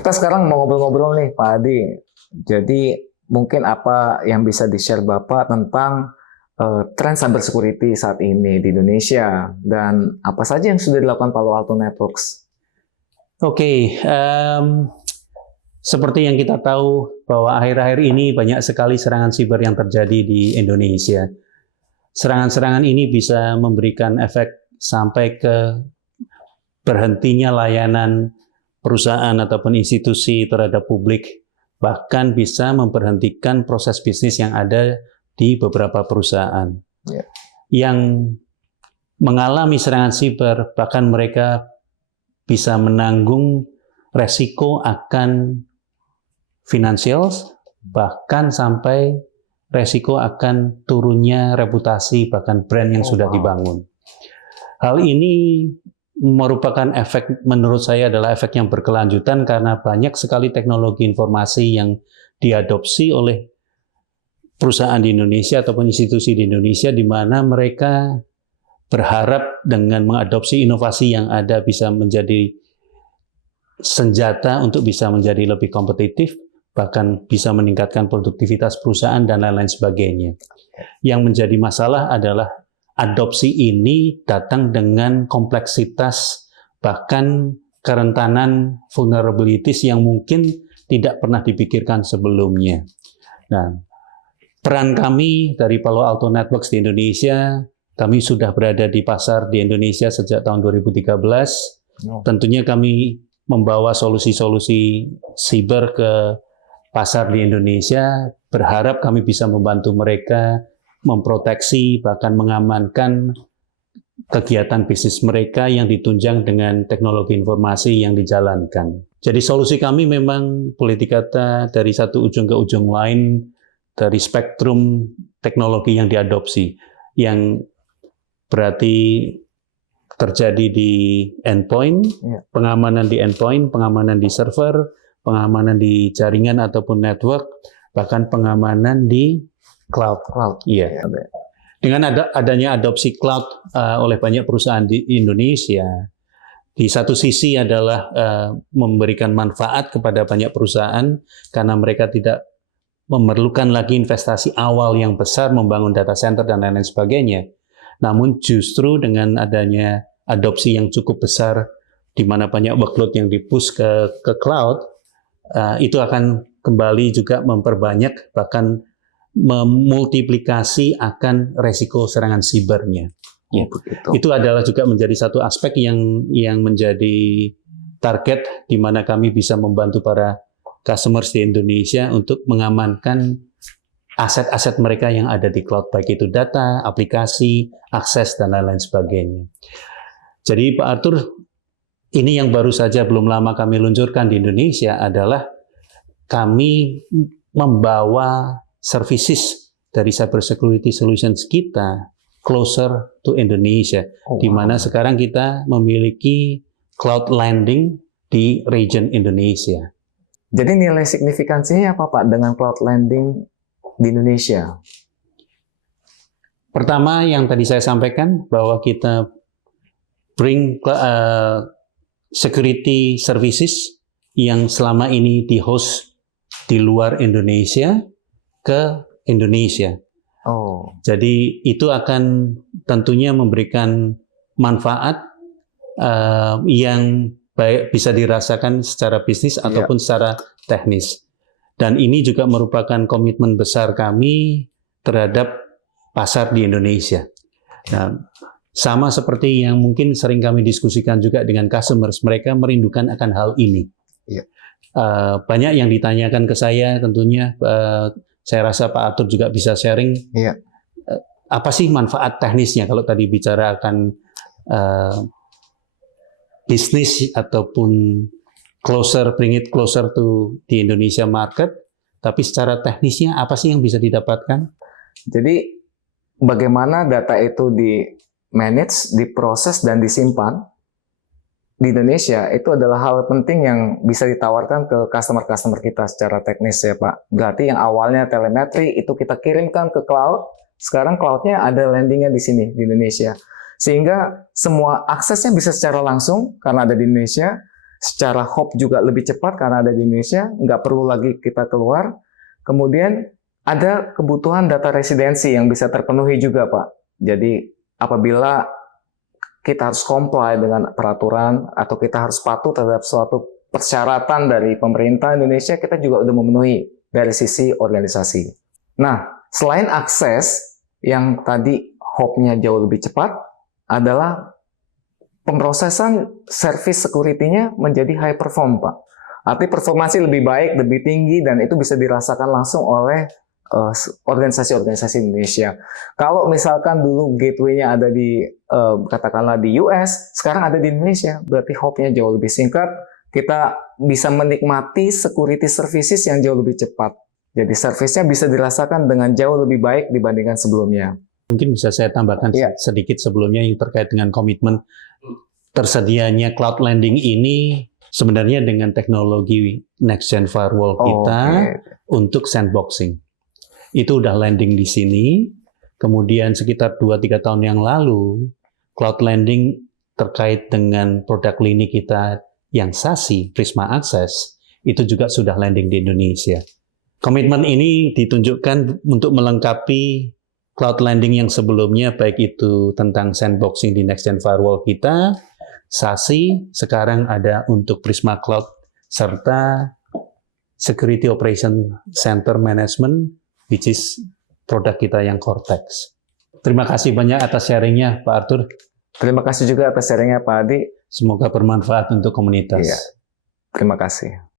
Kita sekarang mau ngobrol-ngobrol nih, Pak Adi. Jadi mungkin apa yang bisa di-share Bapak tentang tren cybersecurity saat ini di Indonesia dan apa saja yang sudah dilakukan Palo Alto Networks? Oke, seperti yang kita tahu bahwa akhir-akhir ini banyak sekali serangan siber yang terjadi di Indonesia. Serangan-serangan ini bisa memberikan efek sampai ke berhentinya layanan perusahaan ataupun institusi terhadap publik, bahkan bisa memberhentikan proses bisnis yang ada di beberapa perusahaan. Yang mengalami serangan siber, bahkan mereka bisa menanggung resiko akan finansial, bahkan sampai resiko akan turunnya reputasi, bahkan brand yang sudah dibangun. Hal ini merupakan efek, menurut saya adalah efek yang berkelanjutan karena banyak sekali teknologi informasi yang diadopsi oleh perusahaan di Indonesia ataupun institusi di Indonesia, di mana mereka berharap dengan mengadopsi inovasi yang ada bisa menjadi senjata untuk bisa menjadi lebih kompetitif, bahkan bisa meningkatkan produktivitas perusahaan dan lain-lain sebagainya. Yang menjadi masalah adalah adopsi ini datang dengan kompleksitas, bahkan kerentanan vulnerabilities yang mungkin tidak pernah dipikirkan sebelumnya. Nah, peran kami dari Palo Alto Networks di Indonesia, kami sudah berada di pasar di Indonesia sejak tahun 2013. Tentunya kami membawa solusi-solusi siber ke pasar di Indonesia, berharap kami bisa membantu mereka memproteksi, bahkan mengamankan kegiatan bisnis mereka yang ditunjang dengan teknologi informasi yang dijalankan. Jadi solusi kami memang boleh dikata dari satu ujung ke ujung lain, dari spektrum teknologi yang diadopsi, yang berarti terjadi di endpoint, pengamanan di endpoint, pengamanan di server, pengamanan di jaringan ataupun network, bahkan pengamanan di cloud. Iya. Dengan adanya adopsi cloud oleh banyak perusahaan di Indonesia, di satu sisi adalah memberikan manfaat kepada banyak perusahaan karena mereka tidak memerlukan lagi investasi awal yang besar membangun data center dan lain-lain sebagainya. Namun justru dengan adanya adopsi yang cukup besar, di mana banyak workload yang di-push ke cloud, itu akan kembali juga memperbanyak, bahkan memultiplikasi akan resiko serangan sibernya. Itu adalah juga menjadi satu aspek yang menjadi target di mana kami bisa membantu para customers di Indonesia untuk mengamankan aset-aset mereka yang ada di cloud, baik itu data, aplikasi, akses, dan lain-lain sebagainya. Jadi Pak Arthur, ini yang baru saja belum lama kami luncurkan di Indonesia adalah kami membawa services dari cybersecurity solutions kita closer to Indonesia, di mana sekarang kita memiliki cloud landing di region Indonesia. Jadi nilai signifikansinya apa Pak dengan cloud landing di Indonesia? Pertama yang tadi saya sampaikan bahwa kita bring security services yang selama ini di-host di luar Indonesia ke Indonesia. Jadi itu akan tentunya memberikan manfaat yang baik bisa dirasakan secara bisnis ataupun secara teknis. Dan ini juga merupakan komitmen besar kami terhadap pasar di Indonesia. Nah, sama seperti yang mungkin sering kami diskusikan juga dengan customers, mereka merindukan akan hal ini. Banyak yang ditanyakan ke saya tentunya. Saya rasa Pak Arthur juga bisa sharing apa sih manfaat teknisnya kalau tadi bicara akan bisnis ataupun bring it closer to di Indonesia market, tapi secara teknisnya apa sih yang bisa didapatkan? Jadi bagaimana data itu di-manage, diproses, dan disimpan di Indonesia itu adalah hal penting yang bisa ditawarkan ke customer-customer kita secara teknis ya Pak. Berarti yang awalnya telemetri itu kita kirimkan ke cloud, sekarang cloud-nya ada landing-nya di sini di Indonesia. Sehingga semua aksesnya bisa secara langsung karena ada di Indonesia secara hop juga lebih cepat karena ada di Indonesia, nggak perlu lagi kita keluar. Kemudian ada kebutuhan data residensi yang bisa terpenuhi juga, Pak. Jadi apabila kita harus comply dengan peraturan atau kita harus patuh terhadap suatu persyaratan dari pemerintah Indonesia, kita juga udah memenuhi dari sisi organisasi. Nah, selain akses yang tadi hop-nya jauh lebih cepat, adalah pemrosesan service security-nya menjadi high perform, Pak. Arti performasi lebih baik, lebih tinggi, dan itu bisa dirasakan langsung oleh organisasi-organisasi Indonesia. Kalau misalkan dulu gateway-nya ada di, katakanlah di US, sekarang ada di Indonesia, berarti hop-nya jauh lebih singkat, kita bisa menikmati security services yang jauh lebih cepat. Jadi service-nya bisa dirasakan dengan jauh lebih baik dibandingkan sebelumnya. Mungkin bisa saya tambahkan sedikit sebelumnya yang terkait dengan komitmen tersedianya cloud landing ini sebenarnya dengan teknologi next gen firewall kita untuk sandboxing. Itu udah landing di sini, kemudian sekitar 2-3 tahun yang lalu cloud landing terkait dengan produk lini kita yang SASE, Prisma Access, itu juga sudah landing di Indonesia. Komitmen ini ditunjukkan untuk melengkapi cloud landing yang sebelumnya, baik itu tentang sandboxing di next gen firewall kita, SASE, sekarang ada untuk Prisma Cloud, serta Security Operation Center Management, which is produk kita yang Cortex. Terima kasih banyak atas sharingnya, Pak Arthur. Terima kasih juga atas sharingnya, Pak Adi. Semoga bermanfaat untuk komunitas. Iya. Terima kasih.